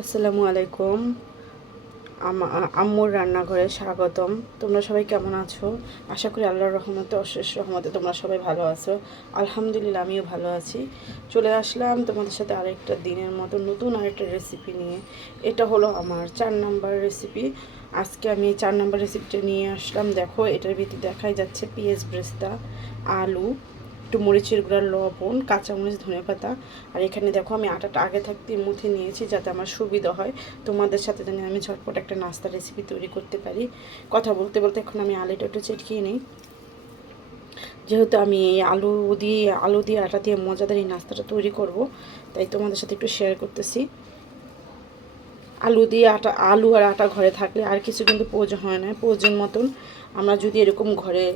আসসালামু আলাইকুম। আম্মুর রান্নাঘরে স্বাগতম। তোমরা সবাই কেমন আছো? আশা করি আল্লাহর রহমতে অশেষ রহমতে তোমরা সবাই ভালো আছো। আলহামদুলিল্লাহ আমিও ভালো আছি। চলে আসলাম তোমাদের সাথে আরেকটা দিনের মতো নতুন আরেকটা রেসিপি নিয়ে। এটা হলো আমার 4 নাম্বার রেসিপি। আজকে আমি এই 4 নাম্বার রেসিপিটা নিয়ে আসলাম। দেখো, এটার ভিতরে দেখাই যাচ্ছে পেঁয়াজ ব্রেস্তা, আলু, একটু মরিচের গুঁড়া, লবণ, কাঁচামরিচ, ধনেপাতা। আর এখানে দেখো আমি আটাটা আগে থাকতে মুথে নিয়েছি যাতে আমার সুবিধা হয় তোমাদের সাথে, যেন আমি ঝটপট একটা নাস্তা রেসিপি তৈরি করতে পারি। কথা বলতে বলতে এখন আমি আলুটা একটু চেটকিয়ে নিই, যেহেতু আমি এই আলু দিয়ে আটা দিয়ে মজাদার এই নাস্তাটা তৈরি করব, তাই তোমাদের সাথে একটু শেয়ার করতেছি। আলু আর আটা ঘরে থাকলে আর কিছু কিন্তু প্রয়োজন হয় না। প্রয়োজন মতন আমরা যদি এরকম ঘরে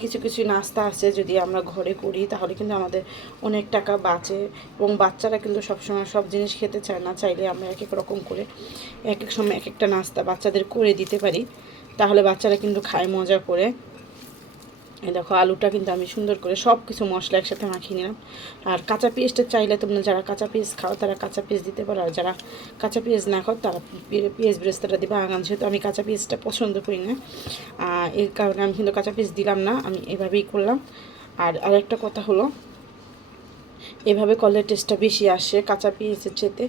কিছু কিছু নাস্তা আছে যদি আমরা ঘরে করি, তাহলে কিন্তু আমাদের অনেক টাকা বাঁচে। এবং বাচ্চারা কিন্তু সবসময় সব জিনিস খেতে চায় না, চাইলে আমরা এক এক রকম করে এক এক সময় এক একটা নাস্তা বাচ্চাদের করে দিতে পারি, তাহলে বাচ্চারা কিন্তু খায় মজা করে। এই দেখো, আলুটা কিন্তু আমি সুন্দর করে সব কিছু মশলা একসাথে মাখিয়ে নিলাম। আর কাঁচা পেঁয়াজটা চাইলে তোমরা যারা কাঁচা পেঁয়াজ খাও তারা কাঁচা পেঁয়াজ দিতে পারো, আর যারা কাঁচা পেঁয়াজ না খাও তারা পেঁয়াজ ব্রেস্তাটা দিবে। আগান যেহেতু আমি কাঁচা পেঁয়াজটা পছন্দ করি না, এর কারণে আমি কিন্তু কাঁচা পেঁয়াজ দিলাম না, আমি এভাবেই করলাম। আর আরেকটা কথা হলো, এভাবে করলে টেস্টটা বেশি আসে কাঁচা পেঁয়াজের চেতে।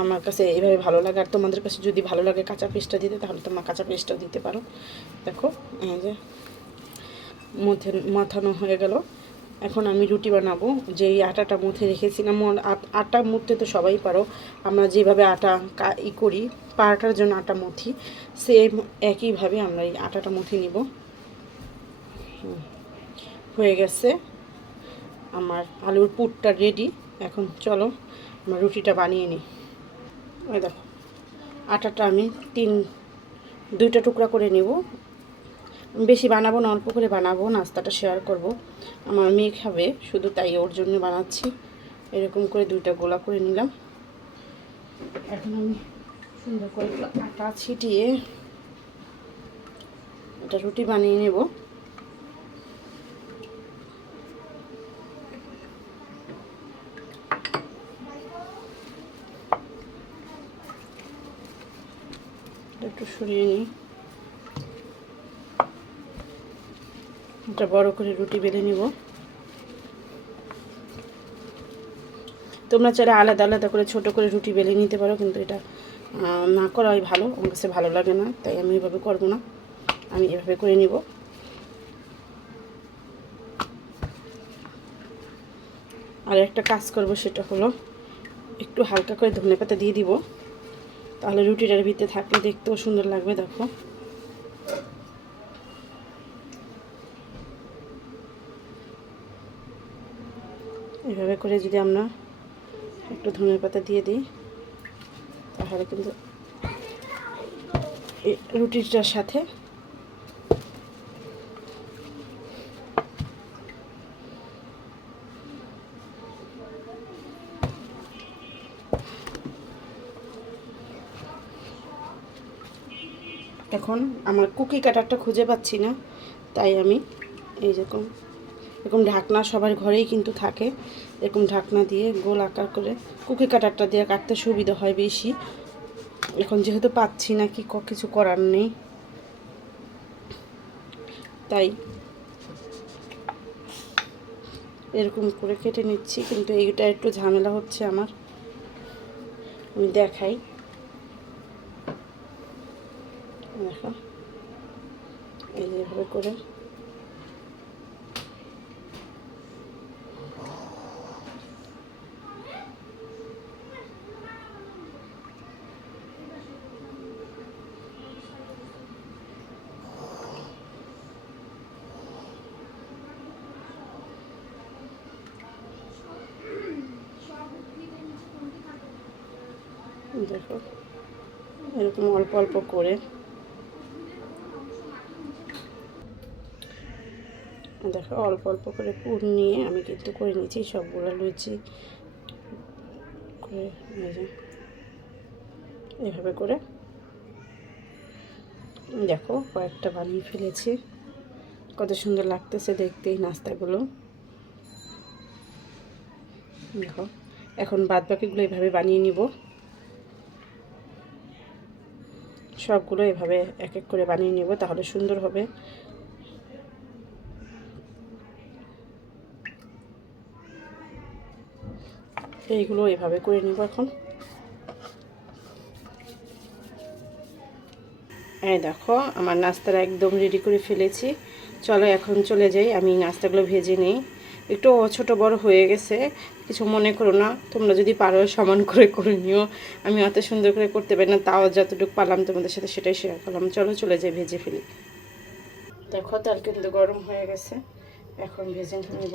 আমার কাছে এভাবে ভালো লাগে। আর তোমাদের কাছে যদি ভালো লাগে কাঁচা পেঁয়াজটা দিতে, তাহলে তোমরা কাঁচা পেঁয়াজটাও দিতে পারো। দেখো, এই যে মাথানো হয়ে গেল। এখন আমি রুটি বানাবো। যেই আটাটা মুথে রেখেছিলাম, আটা মুথতে তো সবাই পারো, আমরা যেভাবে আটা করি, পারাটার জন্য আটা মুথি, সেম একইভাবে আমরা এই আটাটা মুথে নিব। হয়ে গেছে আমার আলুর পুরটা রেডি। এখন চলো আমরা রুটিটা বানিয়ে নিই। ওই দেখো, আটাটা আমি দুইটা টুকরা করে নিব। বেশি বানাবো না, অল্প করে বানাবো, নাস্তাটা শেয়ার করব। আমার মেয়ে খাবে শুধু, তাই ওর জন্য বানাচ্ছি। এরকম করে দুইটা গোলা করে নিলাম। এখন আমি সুন্দর করে আটা ছিটিয়ে এটা রুটি বানিয়ে নেব। একটু সরিয়ে নিই। এটা বড় করে রুটি বেলে নিব। তোমরা চাইলে আলাদা আলাদা করে ছোট করে রুটি বেলে নিতে পারো, কিন্তু এটা না করাই ভালো। আমার কাছে ভালো লাগে না, তাই আমি এভাবে করবো না, আমি এভাবে করে নিব। আর একটা কাজ করব, সেটা হলো একটু হালকা করে ধনেপাতা দিয়ে দিব, তাহলে রুটিটার ভিতরে থাকলে দেখতেও সুন্দর লাগবে। দেখো, এভাবে করে যদি আমরা একটু ধনেপাতা দিয়ে দিই, তাহলে কিন্তু এই রুটিটার সাথে এখন আমার কুকি কাটারটা খুঁজে পাচ্ছি না, তাই আমি এরকম ঢাকনা সবার ঘরেই কিন্তু থাকে, এরকম ঢাকনা দিয়ে গোল আকার করে কুকি কাটারটা দিয়ে কাটতে সুবিধা হয় বেশি। এখন যেহেতু পাচ্ছি না, কিছু করার নেই, তাই এরকম করে কেটে নিচ্ছি। কিন্তু এইটা একটু ঝামেলা হচ্ছে আমার, আমি দেখাই। দেখো, এইভাবে করে দেখো, এরকম অল্প অল্প করে দেখো, অল্প অল্প করে পুর নিয়ে আমি কিন্তু করে নিয়েছি সবগুলো লুচি করে। এভাবে করে দেখো, কয়েকটা বানিয়ে ফেলেছি। কত সুন্দর লাগতেছে দেখতে এই নাস্তাগুলো। দেখো, এখন বাদ বাকিগুলো এভাবে বানিয়ে নিব। সবগুলো এভাবে এক এক করে বানিয়ে নেব, তাহলে সুন্দর হবে। এইগুলো এভাবে করে নেব এখন। এই দেখো আমার নাস্তাটা একদম রেডি করে ফেলেছি। চলো এখন চলে যাই, আমি নাস্তাগুলো ভেজে নিই। একটু ছোট বড় হয়ে গেছে, কিছু মনে করো না, তোমরা যদি পারো সমান করে করে নিও। আমি অত সুন্দর করে করতে পারি না, তাও যতটুকু পারলাম তোমাদের সাথে সেটাই শেয়ার করলাম। চলো চলে যাই ভেজে ফেলি। দেখো তেল কিন্তু গরম হয়ে গেছে, এখন ভেজে নেব।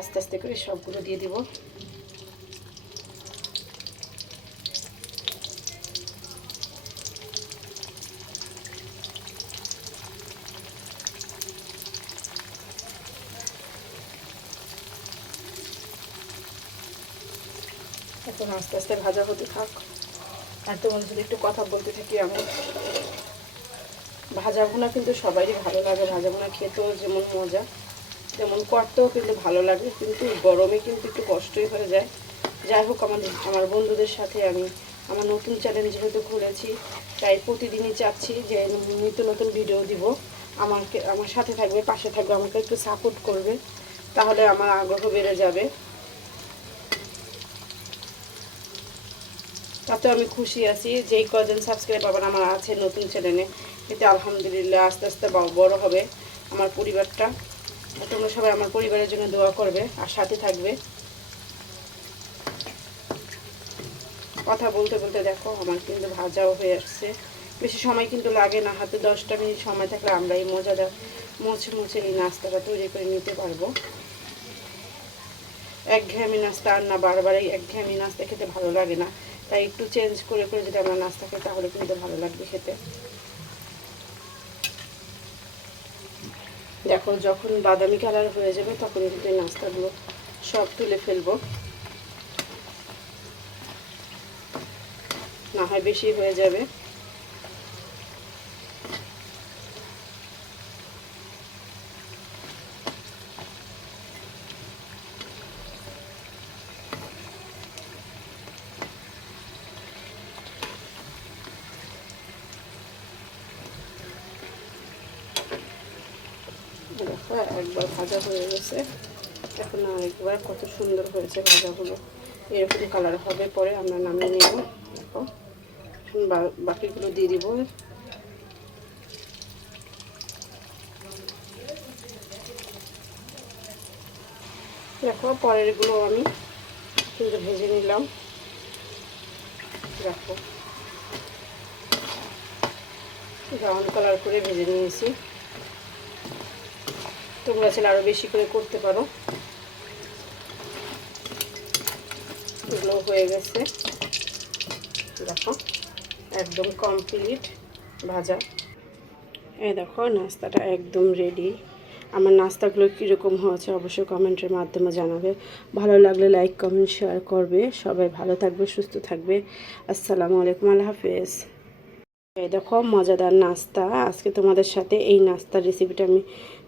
আস্তে আস্তে করে সবগুলো দিয়ে দিব। এখন আস্তে আস্তে ভাজা হতে থাক, আর তোমার যদি একটু কথা বলতে থাকি। আমি ভাজা ভুনা কিন্তু সবারই ভালো লাগে, ভাজা ভুনা খেতেও যেমন মজা, তেমন করতেও কিন্তু ভালো লাগে, কিন্তু গরমে কিন্তু একটু কষ্টই হয়ে যায়। যাই হোক, আমার বন্ধুদের সাথে আমি আমার নতুন চ্যানেল যেহেতু খুলেছি, তাই প্রতিদিনই চাচ্ছি যে নিত্য নতুন ভিডিও দিব। আমার সাথে থাকবে, পাশে থাকবে, আমাকে একটু সাপোর্ট করবে, তাহলে আমার আগ্রহ বেড়ে যাবে। তাতে আমি খুশি আছি। যেই কজন সাবস্ক্রাইবার আমার আছে নতুন চ্যানেলে, এতে আলহামদুলিল্লাহ আস্তে আস্তে বড় হবে আমার পরিবারটা। তোমরা সবাই আমার পরিবারের জন্য দোয়া করবে আর সাথে থাকবে। কথা বলতে বলতে দেখো আমার কিন্তু ভাজাও হয়ে আসছে। বেশি সময় কিন্তু লাগে না, হাতে 10টা মিনিট সময় থাকলে আমরা এই মজাদার মুছে এই নাস্তাটা তৈরি করে নিতে পারবো। একঘেয়েমি নাস্তা আর না, বারবার এই একঘেয়েমি নাস্তা খেতে ভালো লাগে না, তাই একটু চেঞ্জ করে করে যদি আমরা নাস্তা খাই তাহলে কিন্তু ভালো লাগবে খেতে। দেখো যখন বাদামি কালার হয়ে যাবে তখন কিন্তু এই নাস্তাগুলো সব তুলে ফেলবো, না হয় বেশি হয়ে যাবে। দেখো একবার ভাজা হয়ে গেছে, এখন আরেকবার কত সুন্দর হয়েছে ভাজাগুলো। এরকম কালার হবে, পরে আমরা নামিয়ে নেব। দেখো বাকিগুলো দিয়ে দিব। দেখো পরেরগুলো আমি কিন্তু ভেজে নিলাম। দেখো ব্রাউন কালার করে ভেজে নিয়েছি, তোমরা চাইলে আরও বেশি করে করতে পারো। এগুলো হয়ে গেছে, দেখো একদম কমপ্লিট ভাজা। এই দেখো নাস্তাটা একদম রেডি। আমার নাস্তাগুলো কীরকম হয়েছে অবশ্যই কমেন্টের মাধ্যমে জানাবে। ভালো লাগলে লাইক কমেন্ট শেয়ার করবে। সবাই ভালো থাকবে, সুস্থ থাকবে। আসসালামু আলাইকুম, আল্লাহ হাফেজ। এই দেখো মজাদার নাস্তা, আজকে তোমাদের সাথে এই নাস্তার রেসিপিটা আমি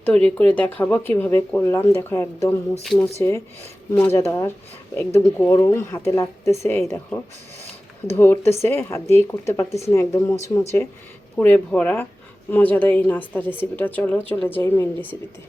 তৈরি করে দেখাবো কিভাবে করলাম। দেখো একদম মুচমুচে মজাদার, একদম গরম, হাতে লাগতেছে। এই দেখো ধরতেছে, হাত দিয়েই করতে পারতেছি না, একদম মুচমুচে পুরে ভরা মজাদার এই নাস্তার রেসিপিটা। চলো চলে যাই মেন রেসিপিতে।